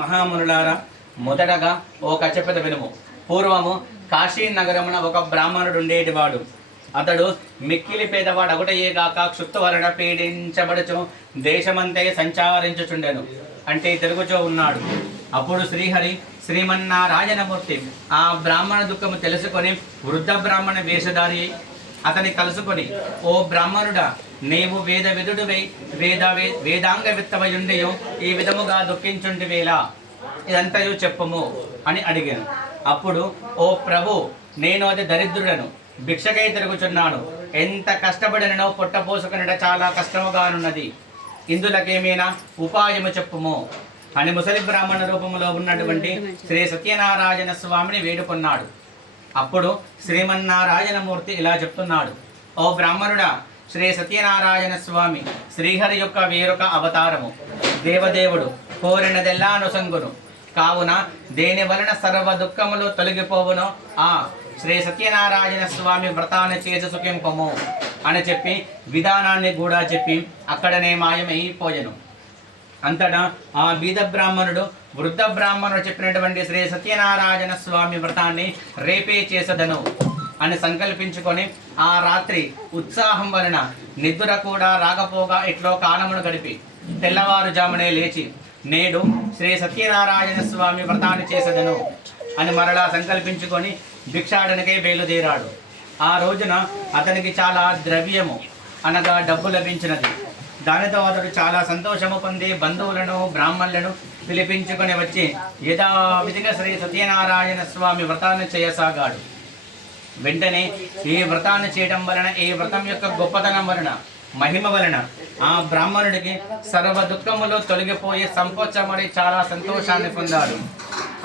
మహామునులారా, మొదటగా ఓ కచ్చపెద వినుము. పూర్వము కాశీ నగరమున ఒక బ్రాహ్మణుడు ఉండేటివాడు. అతడు మిక్కిలి పేదవాడు అగుటయేగాక క్షుత్తు వలన పీడించబడుచు దేశమంతే సంచారించుచుండెను, అంటే తిరుగుచూ ఉన్నాడు. అప్పుడు శ్రీహరి శ్రీమన్నారాయణమూర్తి ఆ బ్రాహ్మణ దుఃఖము తెలుసుకొని వృద్ధ బ్రాహ్మణ వేషధారి అతని కలుసుకొని, ఓ బ్రాహ్మణుడా, నీవు వేద విదుడువై వేదాంగ విత్తవయుండియో ఈ విధముగా దుఃఖించుంటివేలా, ఇదంతయు చెప్పుము అని అడిగాను. అప్పుడు, ఓ ప్రభు, నేను అది దరిద్రుడను, భిక్షకై తిరుగుచున్నాను. ఎంత కష్టపడినో పొట్టపోసుకునట చాలా కష్టముగానున్నది. ఇందులకేమైనా ఉపాయము చెప్పుము అని ముసలి బ్రాహ్మణ రూపంలో ఉన్నటువంటి శ్రీ సత్యనారాయణ స్వామిని వేడుకొన్నాడు. అప్పుడు శ్రీమన్నారాయణమూర్తి ఇలా చెప్తున్నాడు. ఓ బ్రాహ్మణుడా, శ్రీ సత్యనారాయణ స్వామి శ్రీహరి యొక్క వేరొక అవతారము. దేవదేవుడు కోరినదెల్లా నొసంగును. కావున దేని వలన సర్వ దుఃఖములు తొలగిపోవునో ఆ శ్రీ సత్యనారాయణ స్వామి వ్రతాన్ని చేసి సుఖింపము అని చెప్పి విధానాన్ని కూడా చెప్పి అక్కడనే మాయమైపోయెను. అంతటా ఆ బీద బ్రాహ్మణుడు వృద్ధ బ్రాహ్మణుడు చెప్పినటువంటి శ్రీ సత్యనారాయణ స్వామి వ్రతాన్ని రేపే చేసదను అని సంకల్పించుకొని ఆ రాత్రి ఉత్సాహం వలన నిద్ర కూడా రాకపోగా ఇట్లో కాలమును గడిపి తెల్లవారుజామునే లేచి నేడు శ్రీ సత్యనారాయణ స్వామి వ్రతాన్ని చేసదను అని మరలా సంకల్పించుకొని భిక్షాటనకై బయలుదేరాడు. ఆ రోజున అతనికి చాలా ద్రవ్యము అనగా డబ్బు లభించినది. దానితో అతడు చాలా సంతోషము పొంది బంధువులను బ్రాహ్మణులను పిలిపించుకొని వచ్చి యథావిధిగా శ్రీ సత్యనారాయణ స్వామి వ్రతాన్ని చేయసాగాడు. వెంటనే ఈ వ్రతాన్ని చేయడం వలన, ఈ వ్రతం యొక్క గొప్పతనం వలన, మహిమ వలన ఆ బ్రాహ్మణుడికి సర్వ దుఃఖములు తొలగిపోయి సంపోచమడి చాలా సంతోషాన్ని పొందాడు.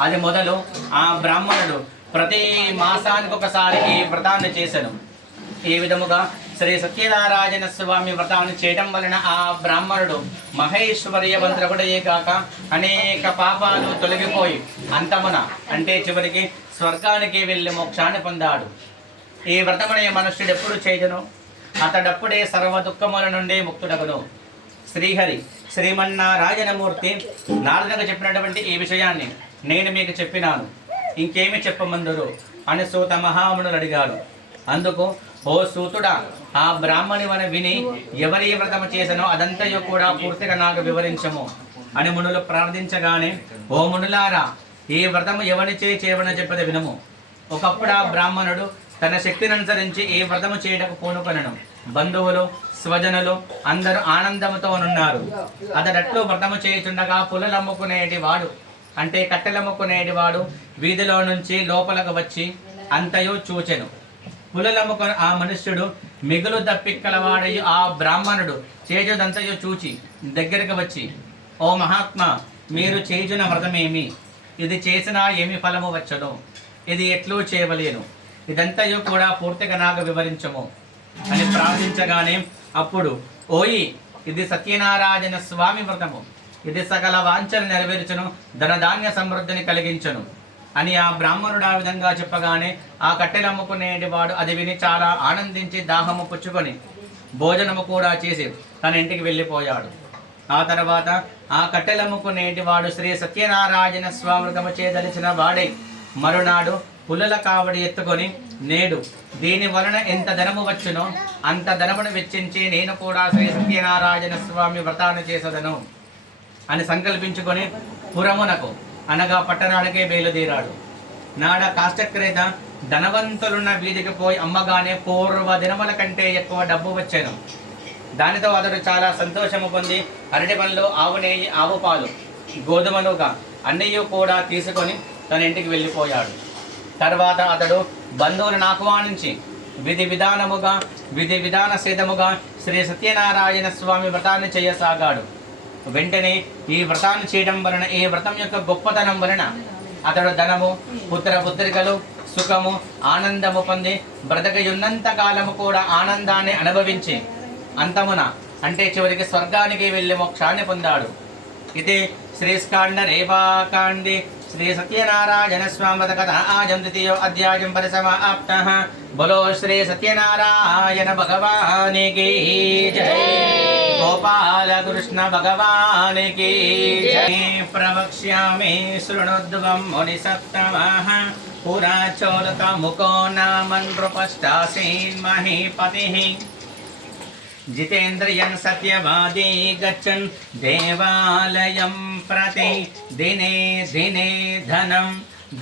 అది మొదలు ఆ బ్రాహ్మణుడు ప్రతి మాసానికి ఒకసారి ఈ వ్రతాన్ని చేశాను. ఈ విధముగా శ్రీ సత్యనారాయణ స్వామి వ్రతాన్ని చేయడం వలన ఆ బ్రాహ్మణుడు మహేశ్వర్యవంతుడయే కాక అనేక పాపాలు తొలగిపోయి అంతమున అంటే చివరికి స్వర్గానికి వెళ్ళి మోక్షాన్ని పొందాడు. ఈ వ్రతమనే మనుష్యుడు ఎప్పుడు చేయను అతడప్పుడే సర్వ దుఃఖముల నుండి ముక్తుడగును. శ్రీహరి శ్రీమన్నారాయణమూర్తి నారదునికి చెప్పినటువంటి ఈ విషయాన్ని నేను మీకు చెప్పినాను, ఇంకేమి చెప్పమందురు అని సూత మహామునులు అడిగారు. అందుకు, ఓ సూతుడా, ఆ బ్రాహ్మణి వన విని ఎవరి వ్రతము చేసనో అదంతయు కూడా పూర్తిగా నాకు వివరించము అని మునులు ప్రార్థించగానే, ఓ మునులారా, ఈ వ్రతము ఎవరిచే చేయవని చెప్పది వినము. ఒకప్పుడు ఆ బ్రాహ్మణుడు తన శక్తిని అనుసరించి ఈ వ్రతము చేయటకు పూనుకొనెను. బంధువులు స్వజనులు అందరూ ఆనందముతోనున్నారు. అతడట్లు వ్రతము చేయుచుండగా పుల్లలమ్ముకునేటి వాడు అంటే కట్టెలమ్ముకునేటివాడు వీధిలో నుంచి లోపలకు వచ్చి అంతయు చూచెను. పుల్లలమ్ముకొని ఆ మనుష్యుడు మిగులు దప్పిక్కలవాడయి ఆ బ్రాహ్మణుడు చేజుదంతయు చూచి దగ్గరికి వచ్చి, ఓ మహాత్మా, మీరు చేయుచున్న వ్రతమేమి? ఇది చేసినా ఏమి ఫలము వచ్చను? ఇది ఎట్లు చేయవలేను? ఇదంతయు కూడా పూర్తిగా నాకు వివరించము అని ప్రార్థించగానే, అప్పుడు, ఓయి, ఇది సత్యనారాయణ స్వామి వ్రతము. ఇది సకల వాంఛలు నెరవేర్చును, ధనధాన్య సమృద్ధిని కలిగించును అని ఆ బ్రాహ్మణుడు ఆ విధంగా చెప్పగానే ఆ కట్టెలమ్ముకునేటి వాడు అది విని చాలా ఆనందించి దాహము పుచ్చుకొని భోజనము కూడా చేసి తన ఇంటికి వెళ్ళిపోయాడు. ఆ తర్వాత ఆ కట్టెలమ్ముకునేటి వాడు శ్రీ సత్యనారాయణ స్వామృతము చేయదలిచిన వాడై మరునాడు పుల్లల కావడి ఎత్తుకొని, నేడు దీని వలన ఎంత ధనము వచ్చునో అంత ధనమును వెచ్చించి నేను కూడా శ్రీ సత్యనారాయణ స్వామి వ్రతాన్ని చేసదను అని సంకల్పించుకొని పురమునకు అనగా పట్టణానికే బయలుదేరాడు. నాడ కాష్టక్రేత ధనవంతులున్న వీధికి పోయి అమ్మగానే పూర్వ దినముల కంటే ఎక్కువ డబ్బు వచ్చాను. దానితో అతడు చాలా సంతోషము పొంది అరటి పండ్లు, ఆవు నెయ్యి, ఆవు పాలు, గోధుమలుగా అన్నయ్య కూడా తీసుకొని తన ఇంటికి వెళ్ళిపోయాడు. తర్వాత అతడు బంధువులను ఆహ్వానించి విధి విధాన సిద్ధముగా శ్రీ సత్యనారాయణ స్వామి వ్రతాన్ని చేయసాగాడు. వెంటనే ఈ వ్రతాన్ని చేయడం వలన, ఈ వ్రతం యొక్క గొప్పతనం వలన అతడు ధనము, పుత్రికలు, సుఖము, ఆనందము పొంది బ్రతకయున్నంత కాలము కూడా ఆనందాన్ని అనుభవించి అంతమున అంటే చివరికి స్వర్గానికి వెళ్ళి మోక్షాన్ని పొందాడు. ఇది శ్రీస్కాండ రేవాకాండి శ్రీ సత్యనారాయణ స్వామి కథ ఆజం ద్వితీయో అధ్యాయం పరిసమాప్తః. బలో శ్రీ సత్యనారాయణ భగవానికి జై. गोपाल कृष्ण भगवान की जय। प्रवक्ष्यामि शृणुध्वं मुनिसत्तमः पुरा चोलक मुको नाम नृपश्चासीन् महीपतिः जितेन्द्रियं सत्यवादी गच्छन् देवालयं प्रति दिने दिने धनं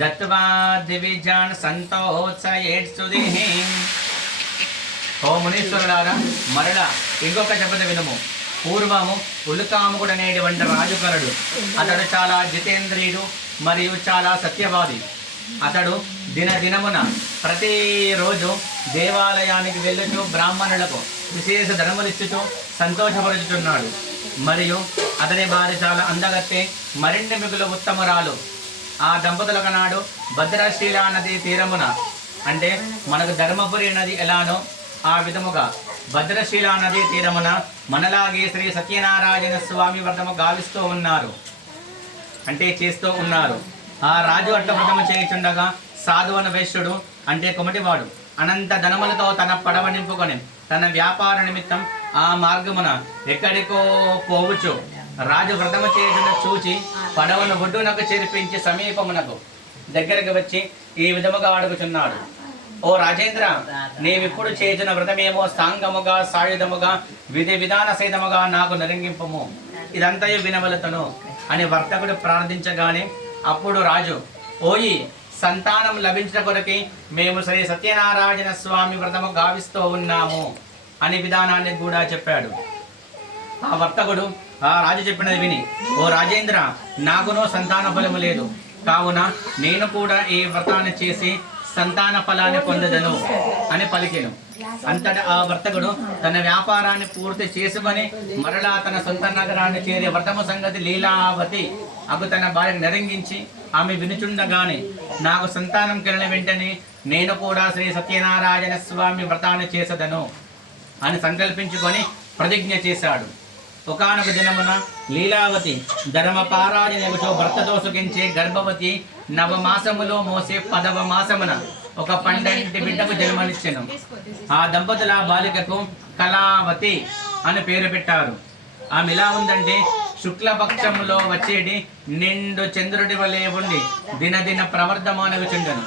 दत्वा दिविजान् संतोत्सयेत्सुधिः। ఓ మునీశ్వరులారా, మరలా ఇంకొక చెప్పత వినుము. పూర్వము ఉలుకాముకుడు అనేటువంటి రాజు కలడు. అతడు చాలా జితేంద్రియుడు మరియు చాలా సత్యవాది. అతడు దినదినమున ప్రతిరోజు దేవాలయానికి వెళ్ళుచు బ్రాహ్మణులకు విశేష ధనములిచ్చుచు సంతోషపరుచుచున్నాడు. మరియు అతని భార్య చాలా అందగత్తె, మరిన్ని మిగులు ఉత్తమురాలు. ఆ దంపతులకు నాడు భద్రశీలా నది తీరమున, అంటే మనకు ధర్మపురి నది ఎలానో ఆ విధముగా భద్రశీలా నది తీరమున మనలాగే శ్రీ సత్యనారాయణ స్వామి వ్రతము గావిస్తూ ఉన్నారు, అంటే చేస్తూ ఉన్నారు. ఆ రాజు అట్ట వ్రతము చేయుచుండగా సాధువన వైశ్యుడు, అంటే కొమటివాడు, అనంత ధనములతో తన పడవ నింపుకొని తన వ్యాపార నిమిత్తం ఆ మార్గమున ఎక్కడికో పోవచ్చు. రాజు వ్రతము చేయుచున్న చూచి పడవను ఒడ్డునకు చేర్పించి సమీపమునకు దగ్గరకు వచ్చి ఈ విధముగా అడుగుచున్నాడు. ఓ రాజేంద్ర, నీవిప్పుడు చేసిన వ్రతమేమో సాంగముగా సాయుధముగా విధి విధాన సహితముగా నాకు నరింగింపము, ఇదంతయు వినవలతను అని వర్తకుడు ప్రార్థించగానే అప్పుడు రాజు, ఓయి సంతానం లభించిన కొరకి మేము శ్రీ సత్యనారాయణ స్వామి వ్రతము గావిస్తూ ఉన్నాము అని విధానాన్ని కూడా చెప్పాడు. ఆ వర్తకుడు ఆ రాజు చెప్పినది విని, ఓ రాజేంద్ర, నాకునో సంతాన ఫలము లేదు, కావున నేను కూడా ఈ వ్రతాన్ని చేసి సంతాన ఫలాన్ని పొందదను అని పలికెను. అంతటా ఆ వర్తకుడు తన వ్యాపారాన్ని పూర్తి చేసుకొని మరలా తన సొంత నగరాన్ని చేరి వ్రతము సంగతి లీలావతి అగు తన భార్యను నరింగించి ఆమె వినుచుండగానే, నాకు సంతానం కలిగిన వెంటనే నేను కూడా శ్రీ సత్యనారాయణ స్వామి వ్రతాన్ని చేసదను అని సంకల్పించుకొని ప్రతిజ్ఞ చేశాడు. ఒకానొక దినమున లీలావతి ధర్మపారాయణతో భర్తతో సుఖించే గర్భవతి నవమాసములో మోసే 10వ మాసమున ఒక పండంటి బిడ్డకు జన్మనిచ్చెను. ఆ దంపతుల బాలికకు కళావతి అని పేరు పెట్టారు. ఆమె ఎలా ఉందంటే, శుక్లపక్షములో వచ్చేటి నిండు చంద్రుడి వలె ఉండి దినదిన ప్రవర్ధమానగుచుండెను.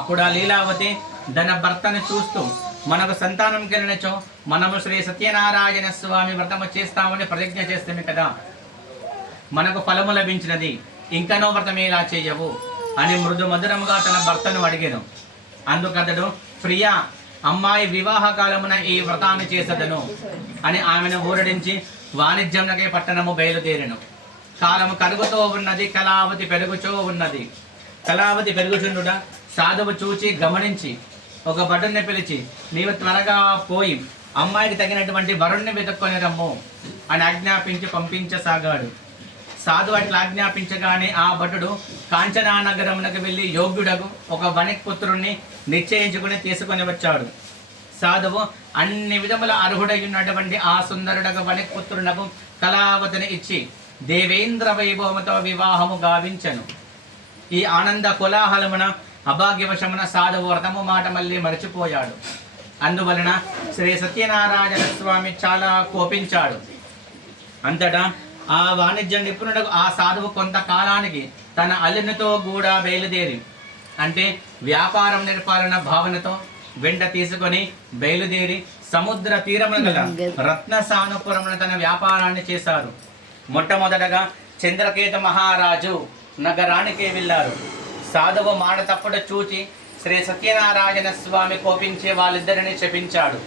అప్పుడు ఆ లీలావతి తన భర్తను చూస్తూ, మనకు సంతానం కలిగినచో మనము శ్రీ సత్యనారాయణ స్వామి వ్రతము చేస్తామని ప్రతిజ్ఞ చేస్తాము కదా, మనకు ఫలము లభించినది, ఇంకనో వ్రతం ఎలా చేయవు అని మృదు మధురముగా తన భర్తను అడిగాను. అందుకతడు, ప్రియా, అమ్మాయి వివాహ కాలమున ఈ వ్రతాన్ని చేసదను అని ఆమెను ఊరడించి వాణిజ్యంలకే పట్టణము బయలుదేరెను. కాలము కరుగుతో ఉన్నది, కళావతి పెరుగుచూ ఉన్నది. కళావతి పెరుగుచుండుట సాధువు చూచి గమనించి ఒక భటుని పిలిచి, నీవు త్వరగా పోయి అమ్మాయికి తగినటువంటి వరుణ్ణి వెతుక్కొని రమ్ము అని ఆజ్ఞాపించి పంపించసాగాడు. సాధు అట్లా ఆజ్ఞాపించగానే ఆ భటుడు కాంచనా నగరమునకు వెళ్ళి యోగ్యుడగు ఒక వణిక్ పుత్రుణ్ణి నిశ్చయించుకుని తీసుకొని వచ్చాడు. సాధువు అన్ని విధముల అర్హుడై ఉన్నటువంటి ఆ సుందరుడగు వణిక్ పుత్రునకు కళావతిని ఇచ్చి దేవేంద్ర వైభవముతో వివాహము గావించను. ఈ ఆనంద కోలాహలమున అభాగ్యవశమున సాధువు వ్రతము మాట మళ్ళీ మరచిపోయాడు. అందువలన శ్రీ సత్యనారాయణ స్వామి చాలా కోపించాడు. అంతటా ఆ వాణిజ్య నిపుణుడు ఆ సాధువు కొంతకాలానికి తన అల్లునితో కూడా బయలుదేరి, అంటే వ్యాపారం నేర్పాలన్న భావనతో వెంట తీసుకొని బయలుదేరి సముద్ర తీరమున గల రత్నసానుపురమున తన వ్యాపారాన్ని చేశారు. మొట్టమొదటగా చంద్రకేతు మహారాజు నగరానికి వెళ్ళారు. సాధువు మాట తప్పుడు చూచి శ్రీ సత్యనారాయణ స్వామి కోపించే వాళ్ళిద్దరిని శపించాడు.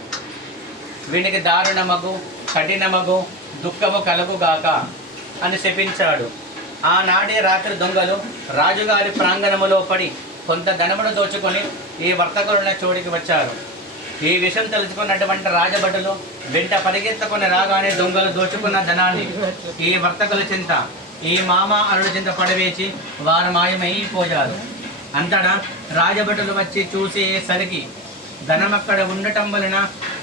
వీనికి దారుణమగు కఠినమగు దుఃఖము కలుగుగాక అని శపించాడు. ఆనాడే రాత్రి దొంగలు రాజుగారి ప్రాంగణములో పడి కొంత ధనమును దోచుకొని ఈ వర్తకులున్న చోటికి వచ్చారు. ఈ విషయం తెలుసుకున్నటువంటి రాజభటులు వెంట పరిగెత్తుకుని రాగానే దొంగలు దోచుకున్న ధనాన్ని ఈ వర్తకుల చింత, ఈ మామ అల్లుడి చింత పడవేసి వారు మాయమైపోయారు. అంతటా రాజభటులు వచ్చి చూసేసరికి ధనమక్కడ ఉండటం వలన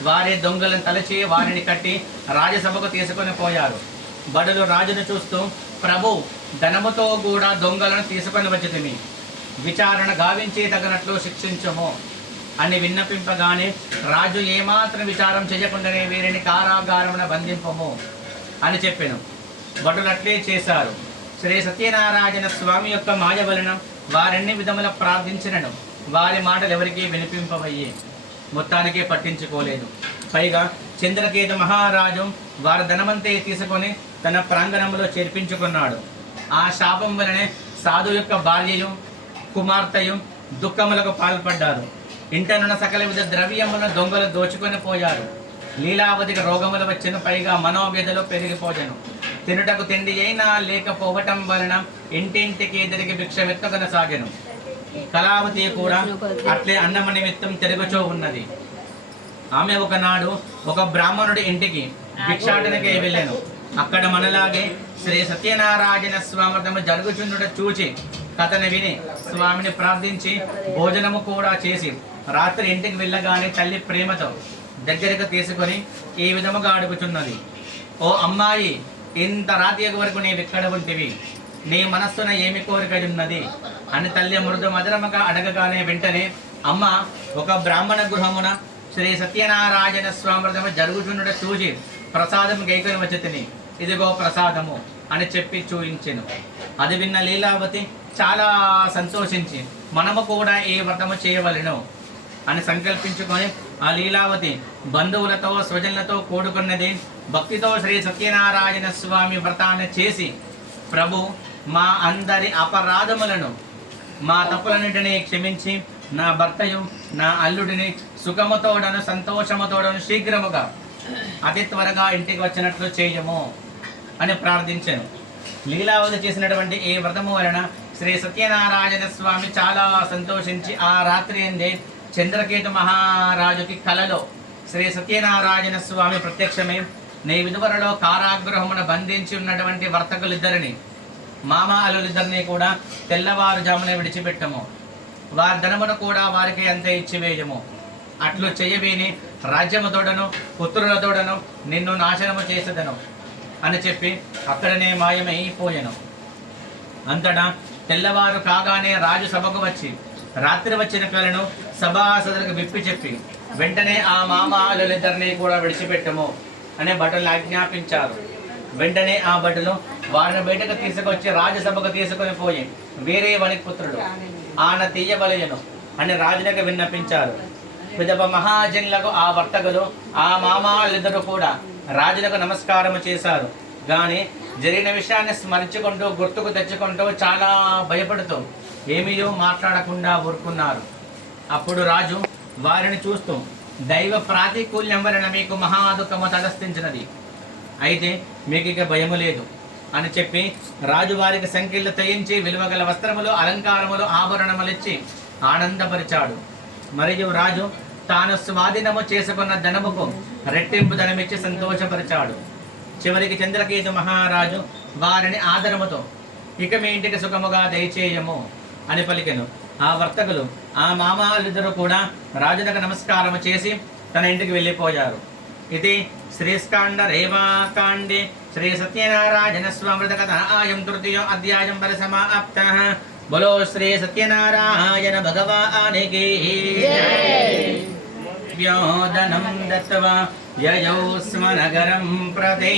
వారి దొంగలను తలచి వారిని కట్టి రాజసభకు తీసుకొని పోయారు. బడులు రాజును చూస్తూ, ప్రభు, ధనముతో కూడా దొంగలను తీసుకొని వచ్చితిమి, విచారణ గావించి తగినట్లు శిక్షించము అని విన్నపింపగానే రాజు ఏమాత్రం విచారం చేయకుండానే వీరిని కారాగారమున బంధింపము అని చెప్పాను. భటులు అట్లే చేశారు. శ్రీ సత్యనారాయణ స్వామి యొక్క మాయ వలన వారెన్ని విధముల ప్రార్థించినను వారి మాటలు ఎవరికీ వినిపింపవయ్యి మొత్తానికే పట్టించుకోలేదు. పైగా చంద్రకేతు మహారాజు వారి ధనమంతే తీసుకొని తన ప్రాంగణంలో చేర్పించుకున్నాడు. ఆ శాపం వలనే సాధు యొక్క భార్యయు కుమార్తెయు దుఃఖములకు పాల్పడ్డారు. ఇంటనున్న సకల విధ ద్రవ్యములను దొంగలు దోచుకొని పోయారు. లీలావతికి రోగములు వచ్చెను, పైగా మనోవ్యధలు పెరిగిపోయాను. తినుటకు తిండి అయినా లేకపోవటం వలన ఇంటింటికి తిరిగి భిక్షమెత్తుకొనసాగెను. కళావతి కూడా అట్లే అన్నమ నిమిత్తం తిరుగుచూ ఉన్నది. ఆమె ఒకనాడు ఒక బ్రాహ్మణుడి ఇంటికి భిక్షాటనకే వెళ్ళాను. అక్కడ మనలాగే శ్రీ సత్యనారాయణ స్వామి జరుగుచుండుట చూచి కథను విని స్వామిని ప్రార్థించి భోజనము కూడా చేసి రాత్రి ఇంటికి వెళ్ళగానే తల్లి ప్రేమతో దగ్గరకు తీసుకొని ఈ విధముగా అడుగుచున్నది. ఓ అమ్మాయి, ఇంత రాత్రి వరకు నీవిక్కడ ఉంటివి, నీ మనస్సున ఏమి కోరిక ఉన్నది అని తల్లి మృదు మధురముగా అడగగానే వెంటనే అమ్మ, ఒక బ్రాహ్మణ గృహమున శ్రీ సత్యనారాయణ స్వామి జరుగుచుండుట చూసి ప్రసాదం గైకొని వచ్చి ఇదిగో ప్రసాదము అని చెప్పి చూయించెను. అది విన్న లీలావతి చాలా సంతోషించి మనము కూడా ఈ వ్రతము చేయవలెను అని సంకల్పించుకొని ఆ లీలావతి బంధువులతో స్వజనులతో కూడుకున్నది భక్తితో శ్రీ సత్యనారాయణ స్వామి వ్రతాన్ని చేసి, ప్రభు, మా అందరి అపరాధములను మా తప్పులన్నింటినీ క్షమించి నా భర్తయు నా అల్లుడిని సుఖముతోడను సంతోషముతోడను శీఘ్రముగా అతి త్వరగా ఇంటికి వచ్చినట్లు చేయము అని ప్రార్థించాను. లీలావతి చేసినటువంటి ఈ వ్రతము వలన శ్రీ సత్యనారాయణ స్వామి చాలా సంతోషించి ఆ రాత్రి అందే చంద్రకేతు మహారాజుకి కలలో శ్రీ సత్యనారాయణ స్వామి ప్రత్యక్షమే నీ విధువరలో కారాగృహమున బంధించి ఉన్నటువంటి వర్తకులిద్దరిని, మామ అల్లులిద్దరిని కూడా తెల్లవారుజామున విడిచిపెట్టము, వారి ధనమును కూడా వారికి అంతే ఇచ్చివేయము. అట్లు చెయ్యవేని రాజ్యముతోడను పుత్రులతోడను నిన్ను నాశనము చేసేదను అని చెప్పి అక్కడనే మాయమైపోయాను. అంతటా తెల్లవారు కాగానే రాజు సభకు వచ్చి రాత్రి వచ్చిన కలను సభాసదులకు విప్పి చెప్పి వెంటనే ఆ మామాలిద్దరినీ కూడా విడిచిపెట్టము అనే భటులు ఆజ్ఞాపించారు. వెంటనే ఆ భటులు వారిని బయటకు తీసుకొచ్చి రాజసభకు తీసుకొని పోయి వేరే వణిక్ పుత్రుడు ఆన తీయవలయను అని రాజులకు విన్నపించారు. విధవ మహాజనులకు ఆ వర్తకులు ఆ మామాలిద్దరు కూడా రాజులకు నమస్కారము చేశారు. కానీ జరిగిన విషయాన్ని స్మరించుకుంటూ గుర్తుకు తెచ్చుకుంటూ చాలా భయపడుతూ ఏమీయో మాట్లాడకుండా ఊరుకున్నారు. అప్పుడు రాజు వారిని చూస్తూ, దైవ ప్రాతికూల్యం వలన మీకు మహాదుఖము తలస్థించినది, అయితే మీకు ఇక భయము లేదు అని చెప్పి రాజు వారికి సంఖ్యలు తయించి విలువగల వస్త్రములు అలంకారములు ఆభరణములిచ్చి ఆనందపరిచాడు. మరియు రాజు తాను స్వాధీనము చేసుకున్న ధనముకు రెట్టింపు ధనమిచ్చి సంతోషపరిచాడు. చివరికి చంద్రకేతు మహారాజు వారిని ఆదరముతో ఇక మీ ఇంటికి సుఖముగా దయచేయము అని పలికెను. ఆ వర్తకులు ఆ మామాలిద్దరూ కూడా రాజులకు నమస్కారము చేసి తన ఇంటికి వెళ్ళిపోయారు. ఇది శ్రీస్కాండ రేవాకాండే శ్రీ సత్యనారాయణ స్వామి కథ ఆయం తృతీయ అధ్యాయం పరిసమాప్తః. బలో శ్రీ సత్యనారాయణ భగవానికి వ్యోదనం దత్వా యయౌ స్మనగరం ప్రతి.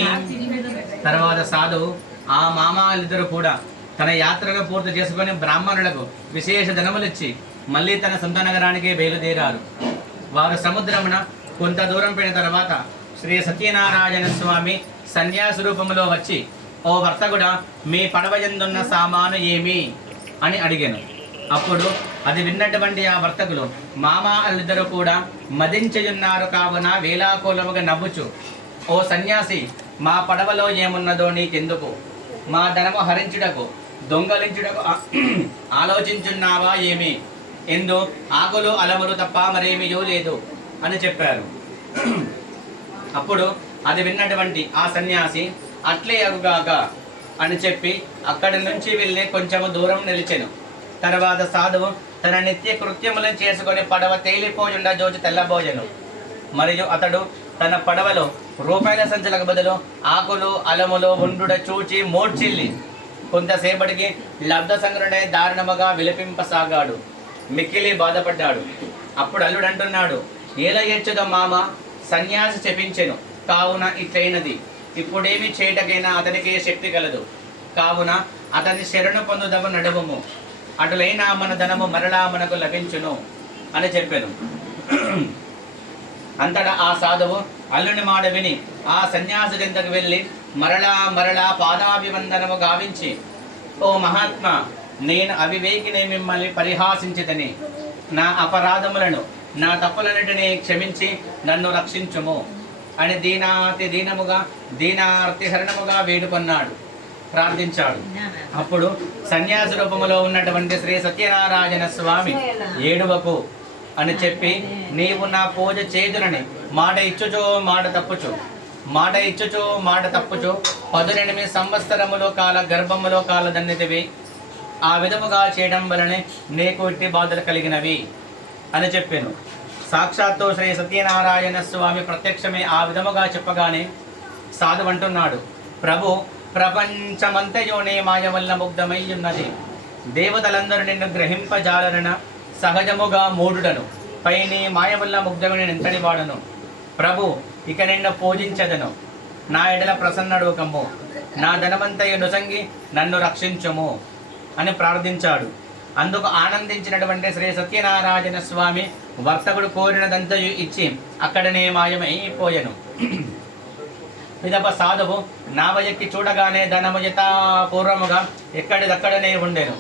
తర్వాత సాధువు ఆ మామాలిద్దరూ కూడా తన యాత్రను పూర్తి చేసుకుని బ్రాహ్మణులకు విశేష ధనములిచ్చి మళ్ళీ తన సొంత నగరానికి బయలుదేరారు. వారు సముద్రమున కొంత దూరం పోయిన తర్వాత శ్రీ సత్యనారాయణ స్వామి సన్యాస రూపంలో వచ్చి, ఓ వర్తకుడా, మీ పడవ యందున్న సామాను ఏమి అని అడిగాను. అప్పుడు అది విన్నటువంటి ఆ వర్తకులు మామా అల్లిద్దరూ కూడా మదించున్నారు కావున వేలాకోలముగా నవ్వుచు, ఓ సన్యాసి, మా పడవలో ఏమున్నదో నీకెందుకు? మా ధనము హరించుటకు దొంగలించుటకు ఆలోచించున్నావా ఏమి? ఎందు ఆకులు అలములు తప్ప మరేమీయూ లేదు అని చెప్పారు. అప్పుడు అది విన్నటువంటి ఆ సన్యాసి అట్లే అగుగాక అని చెప్పి అక్కడి నుంచి వెళ్ళి కొంచెము దూరం నిలిచెను. తర్వాత సాధువు తన నిత్య కృత్యములను చేసుకొని పడవ తేలిపోయుండ జోచి తెల్లబోయెను. మరియు అతడు తన పడవలో రూపాయల సంచులకు బదులు ఆకులు అలములు ఉండుట చూచి మోడ్చిల్లి కొంతసేపటికి లబ్ధ సంగ్రహణే దారుణముగా విలపింపసాగాడు. మిక్కిలి బాధపడ్డాడు. అప్పుడు అల్లుడు అంటున్నాడు, ఏల ఏడ్చుదో మామ, సన్యాసి చెప్పించెను కావున ఇట్లైనది. ఇప్పుడేమి చేయటకైనా అతనికి శక్తి కలదు. కావున అతని శరణు పొందుదము నడువుము, అటులైనా మన ధనము మరలా మనకు లభించును అని చెప్పాను. అంతటా ఆ సాధువు అల్లుని మాట విని ఆ సన్యాసి చెంతకు వెళ్ళి మరలా పాదాభివందనము గావించి, ఓ మహాత్మా, నేను అవివేకిని మిమ్మల్ని పరిహాసించితని, నా అపరాధములను నా తప్పులన్నిటినీ క్షమించి నన్ను రక్షించుము అని దీనార్తిహరణముగా వేడుకొన్నాడు, ప్రార్థించాడు. అప్పుడు సన్యాసి రూపములో ఉన్నటువంటి శ్రీ సత్యనారాయణ స్వామి, ఏడువకు అని చెప్పి, నీవు నా పూజ చేదునని మాట ఇచ్చుచో మాట తప్పుచో 18 సంవత్సరములు కాల గర్భములో కాలదన్నిటివి. ఆ విధముగా చేయడం వలనే నీకు ఇట్టి బాధలు కలిగినవి అని చెప్పాను. సాక్షాత్తు శ్రీ సత్యనారాయణ స్వామి ప్రత్యక్షమే ఆ విధముగా చెప్పగానే సాధు అంటున్నాడు, ప్రభు, ప్రపంచమంతయో నీ మాయ వల్ల ముగ్ధమై ఉన్నది. దేవతలందరూ నిన్ను గ్రహింపజాలరన సహజముగా మూఢుడను, పై నీ మాయ వల్ల ముగ్ధమని ఎంతటి వాడను. ప్రభు, ఇక నిన్ను పూజించదను, నా ఎడల ప్రసన్నడు కమ్ము, నా ధనమంతయు నుసంగి నన్ను రక్షించుము అని ప్రార్థించాడు. అందుకు ఆనందించినటువంటి శ్రీ సత్యనారాయణ స్వామి వర్తకుడు కోరినదంతయు ఇచ్చి అక్కడనే మాయమైపోయెను. పిదప సాధువు నావ ఎక్కి చూడగానే ధనము యథాపూర్వముగా ఎక్కడిదక్కడనే ఉండెను.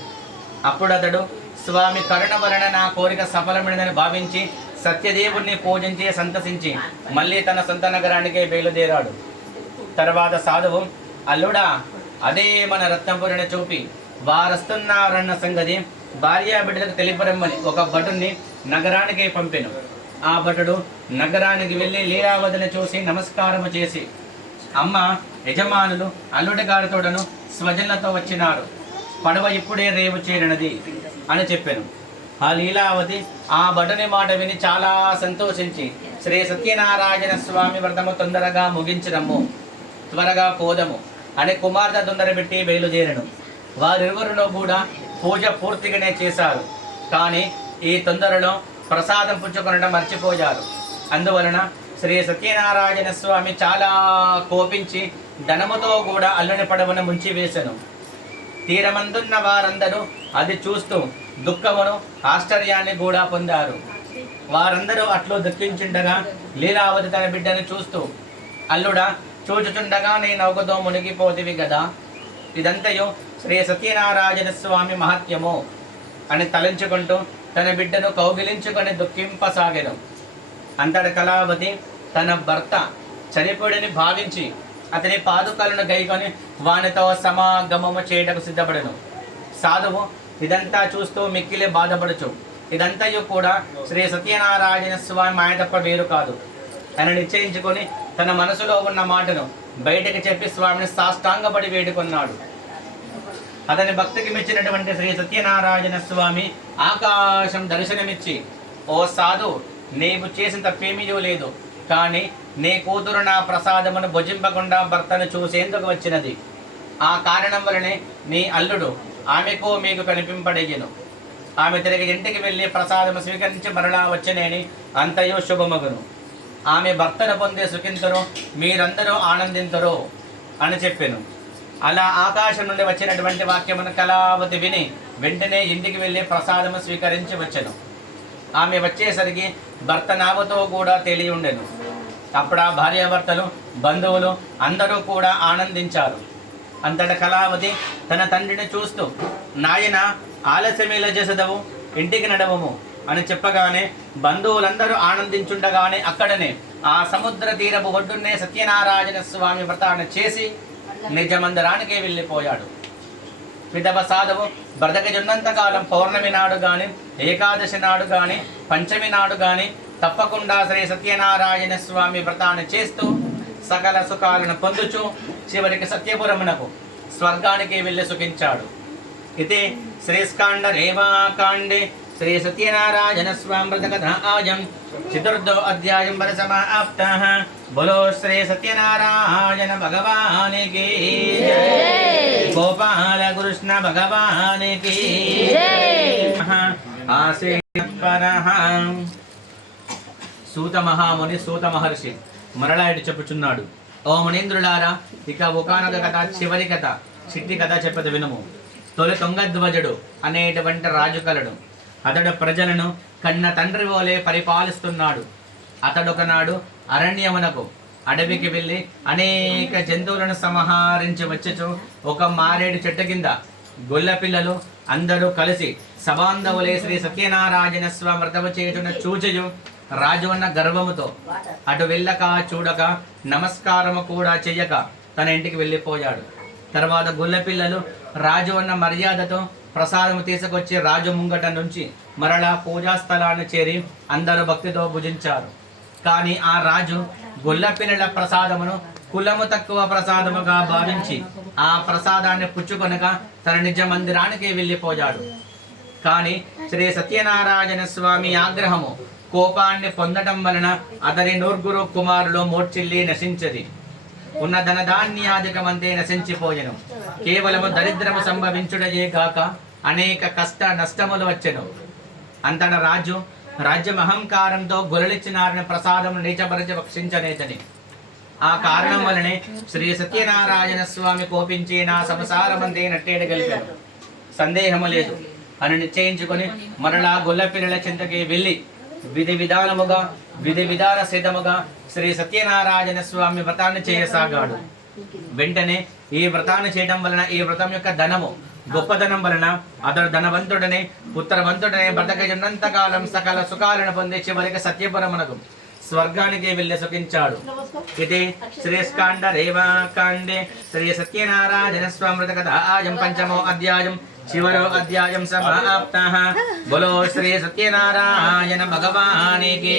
అప్పుడు అతడు స్వామి కరుణ వలన నా కోరిక సఫలమైనదని భావించి సత్యదేవుణ్ణి పూజించి సంతసించి మళ్ళీ తన సొంత నగరానికే బయలుదేరాడు. తర్వాత సాధువు, అల్లుడా, అదే మన రత్నపురిని చూపి వారస్తున్నారన్న సంగతి భార్యా బిడ్డలకు తెలిపరమ్మని ఒక భటుని నగరానికి పంపెను. ఆ భటుడు నగరానికి వెళ్ళి లీలావతిని చూసి నమస్కారము చేసి, అమ్మ, యజమానులు అల్లుడి గారితోడను స్వజనులతో వచ్చినారు, పడవ ఇప్పుడే రేవు చేరినది అని చెప్పాను. ఆ లీలావతి ఆ భటుని మాట విని చాలా సంతోషించి, శ్రీ సత్యనారాయణ స్వామి వ్రతము తొందరగా ముగించడము, త్వరగా పోదము అని కుమార్తె తొందర పెట్టి బయలుదేరను. వారిరువురిలో కూడా పూజ పూర్తిగానే చేశారు, కానీ ఈ తొందరలో ప్రసాదం పుచ్చుకొనడం మర్చిపోయారు. అందువలన శ్రీ సత్యనారాయణ స్వామి చాలా కోపించి ధనముతో కూడా అల్లుని పడవను ముంచివేశను. తీరమందున్న వారందరూ అది చూస్తూ దుఃఖమును ఆశ్చర్యాన్ని కూడా పొందారు. వారందరూ అట్లు దుఃఖించుండగా లీలావతి తన బిడ్డను చూస్తూ, అల్లుడా, చూచుచుండగా నీ నౌకతో మునిగిపోతివి గదా, ఇదంతయు శ్రీ సత్యనారాయణ స్వామి మహత్యము అని తలంచుకుంటూ తన బిడ్డను కౌగిలించుకొని దుఃఖింపసాగెను. అంతట కళావతి తన భర్త చనిపోడని భావించి అతని పాదుకలను గైకొని వానితో సమాగమము చేయటకు సిద్ధపడెను. సాధువు ఇదంతా చూస్తూ మిక్కిలి బాధపడుచు, ఇదంతయు కూడా శ్రీ సత్యనారాయణ స్వామి మాయ తప్ప వేరు కాదు అని నిశ్చయించుకొని తన మనసులో ఉన్న మాటను బయటకు చెప్పి స్వామిని సాష్టాంగపడి వేడుకొన్నాడు. అతని భక్తికి మెచ్చినటువంటి శ్రీ సత్యనారాయణ స్వామి ఆకాశం దర్శనమిచ్చి, ఓ సాధు, నీవు చేసిన తప్పేమీయో లేదు, కానీ నీ కూతురు నా ప్రసాదమును భుజింపకుండా భర్తను చూసేందుకు వచ్చినది. ఆ కారణం వలనే నీ అల్లుడు ఆమెకు మీకు కనిపింపడయ్యను. ఆమె తిరిగి ఇంటికి వెళ్ళి ప్రసాదము స్వీకరించి మరలా వచ్చినేని అంతయో శుభమగును. ఆమె భర్తను పొందే సుఖింతురు, మీరందరూ ఆనందింతురు అని చెప్పాను. అలా ఆకాశం నుండి వచ్చినటువంటి వాక్యమును కళావతి విని వెంటనే ఇంటికి వెళ్ళి ప్రసాదము స్వీకరించి వచ్చెను. ఆమె వచ్చేసరికి భర్త నావతో కూడా తెలియ ఉండెను. అప్పుడు ఆ భార్యాభర్తలు, బంధువులు అందరూ కూడా ఆనందించారు. అంతట కళావతి తన తండ్రిని చూస్తూ, నాయన, ఆలస్యమేల చేసదవు, ఇంటికి నడవము అని చెప్పగానే బంధువులందరూ ఆనందించుండగానే అక్కడనే ఆ సముద్ర తీరపు ఒడ్డునే సత్యనారాయణ స్వామి వ్రతాన్ని చేసి నిజ మందిరానికి వెళ్ళిపోయాడు. విధవ సాధువు బ్రతకజున్నంత కాలం పౌర్ణమి నాడు గాని, ఏకాదశి నాడు గాని, పంచమి నాడు గాని తప్పకుండా శ్రీ సత్యనారాయణ స్వామి వ్రతాన్ని చేస్తూ సకల సుఖాలను పొందుచు చివరికి సత్యపురమునకు స్వర్గానికి వెళ్ళి సుఖించాడు. ఇది శ్రీస్కాండ రేవాకాండే శ్రీ సత్యనారాయణ స్వామి వ్రత కథాయం చతుర్థో అధ్యాయం పరిసమాప్తః. బోలో శ్రీ సత్యనారాయణ భగవానికి జై. గోపాల కృష్ణ భగవానికి ఆసేనః. సూత మహాముని సూత మహర్షి మరలా ఇటు చెప్పుచున్నాడు. ఓ మునీంద్రులారా, ఇక ఒకానొక కథ, చివరి కథ, చిట్టి కథ చెప్పదు వినుము. తొలి తుంగధ్వజుడు అనేటువంటి రాజు కలడు. అతడు ప్రజలను కన్న తండ్రి వలె పరిపాలిస్తున్నాడు. అతడొకనాడు అరణ్యమునకు, అడవికి వెళ్ళి అనేక జంతువులను సంహరించి వచ్చుచు ఒక మారేడు చెట్టు కింద గొల్ల పిల్లలు అందరూ కలిసి సబాంధవులే శ్రీ సత్యనారాయణ స్వామి వ్రతము చేయుచున్న చూచయు రాజు అన్న గర్వముతో అటు వెళ్ళక చూడక నమస్కారము కూడా చెయ్యక తన ఇంటికి వెళ్ళిపోయాడు. తర్వాత గొల్ల పిల్లలు రాజు అన్న మర్యాదతో ప్రసాదము తీసుకొచ్చి రాజు ముంగట నుంచి మరలా పూజా స్థలాన్ని చేరి అందరూ భక్తితో భుజించారు. కానీ ఆ రాజు గొల్ల పిల్లల ప్రసాదమును కులము తక్కువ ప్రసాదముగా భావించి ఆ ప్రసాదాన్ని పుచ్చుకొనక తన నిజ మందిరానికి వెళ్ళిపోయాడు. కానీ శ్రీ సత్యనారాయణ స్వామి ఆగ్రహము, కోపాన్ని పొందటం వలన అతని నూర్గురు కుమారులు మోడ్చిల్లి నశించది. ఉన్న ధనధాన్యాధికమంతే నశించిపోయెను. కేవలము దరిద్రము సంభవించుటయే గాక అనేక కష్ట నష్టములు వచ్చెను. అంతట రాజు రాజ్యం అహంకారంతో గొర్రెలిచ్చినారని ప్రసాదం నీచపరిచి భక్షించనేతని. ఆ కారణం వలనే శ్రీ సత్యనారాయణ స్వామి కోపించి నా సంసారమంతే నట్టేడు గలిపాను, సందేహము లేదు అని నిశ్చయించుకొని మరలా గొల్లపిల్లల చింతకి వెళ్ళి విధి విధాన సిద్ధముగా శ్రీ సత్యనారాయణ స్వామి వ్రతాన్ని చేయసాగాడు. వెంటనే ఈ వ్రతాన్ని చేయడం వలన, ఈ వ్రతం యొక్క ధనము గొప్పదనం వలన అతడు ధనవంతుడనే పుత్రవంతుడనే బ్రతకజన్నంత కాలం సకల సుఖాలను పొంది చివరికి సత్యపురమునకు స్వర్గానికి వెళ్ళి సుఖించాడు. ఇది శ్రీస్కాండ రేవాకాండే శ్రీ సత్యనారాయణ స్వామి కథాయం పంచమో అధ్యాయం చివరో అధ్యాయం సమాప్తః. బోలో శ్రీ సత్యనారాయణ భగవానికి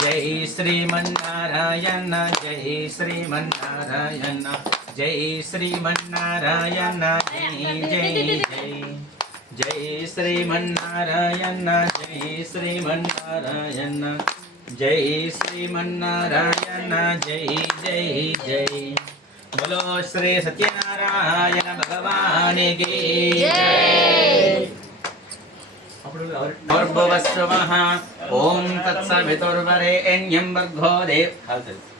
జై శ్రీమన్నారాయణ, జై శ్రీమన్నారాయణ, జై శ్రీమన్నారాయణ, జై జై జై శ్రీమన్నారాయణ, జై శ్రీమన్నారాయణ, జై శ్రీమన్నారాయణ, జై జై జై. బోలో శ్రీ సత్యనారాయణ భగవానికి భూర్భువస్సువః ఓం తత్సవితుర్వరేణ్యం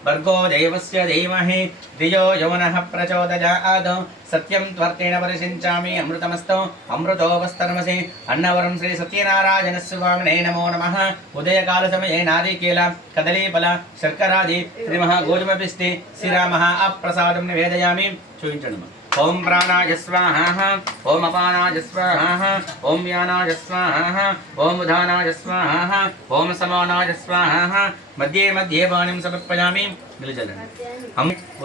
భర్గో దేవస్య ధీమహి ధియో యో నః ప్రచోదయాత్. సత్యం త్వర్తేన పరిశించామి అమృతమస్తు అమృతోపస్తర్మసి. అన్నవరం శ్రీ సత్యనారాయణ స్వామినే నమో నమః. ఉదయకాల సమయే నారీకేల కదలీఫల శర్కరాది శ్రీమహా గోధుమపిష్టి శ్రీరామః అప్రసాదం నివేదయామి. చూపించండి. ఓం ప్రాణాయ స్వాహా, ఓం అపానాయ స్వాహా, ఓం వ్యానాయ స్వాహా, ఓం ఉదానాయ స్వాహా, ఓం సమానాయ స్వాహా. మధ్యే మధ్యే వాణిం సమర్పయామి. నిలజలండి.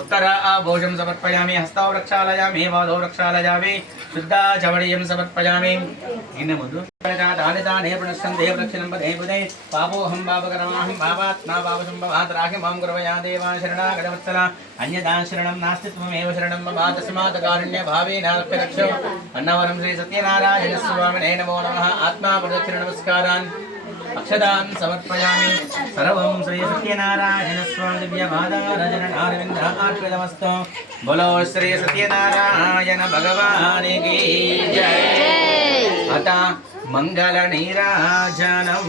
ఉత్తర భోజం సమర్పయామి. హస్తౌ రక్షాలయామి, పాదౌ రక్షాలయామి, శుద్ధా చవడియం సమర్పయామి. గిన్నె ముందు పాపోహం పాపకరమాహం పాపాత్మా పాపసంభవాత్ రాఖి మాం కృపయా దేవా శరణాగతవత్సల. అన్యదా శరణం నాస్తి త్వమేవ శరణం మమ తస్మాత్ కారుణ్య భావేన రక్ష. అన్నవరం శ్రీ సత్యనారాయణ స్వామినే నమో నమః. ఆత్మా ప్రదక్షిణ నమస్కారాన్ అక్షదాన్ సమర్పయామి. సర్వం శ్రీ సత్యనారాయణ స్వామి దివ్యపాదారవిందార్పితమస్తు. బోలో శ్రీ సత్యనారాయణ భగవానికి జై. అత మంగళ నీరాజనం.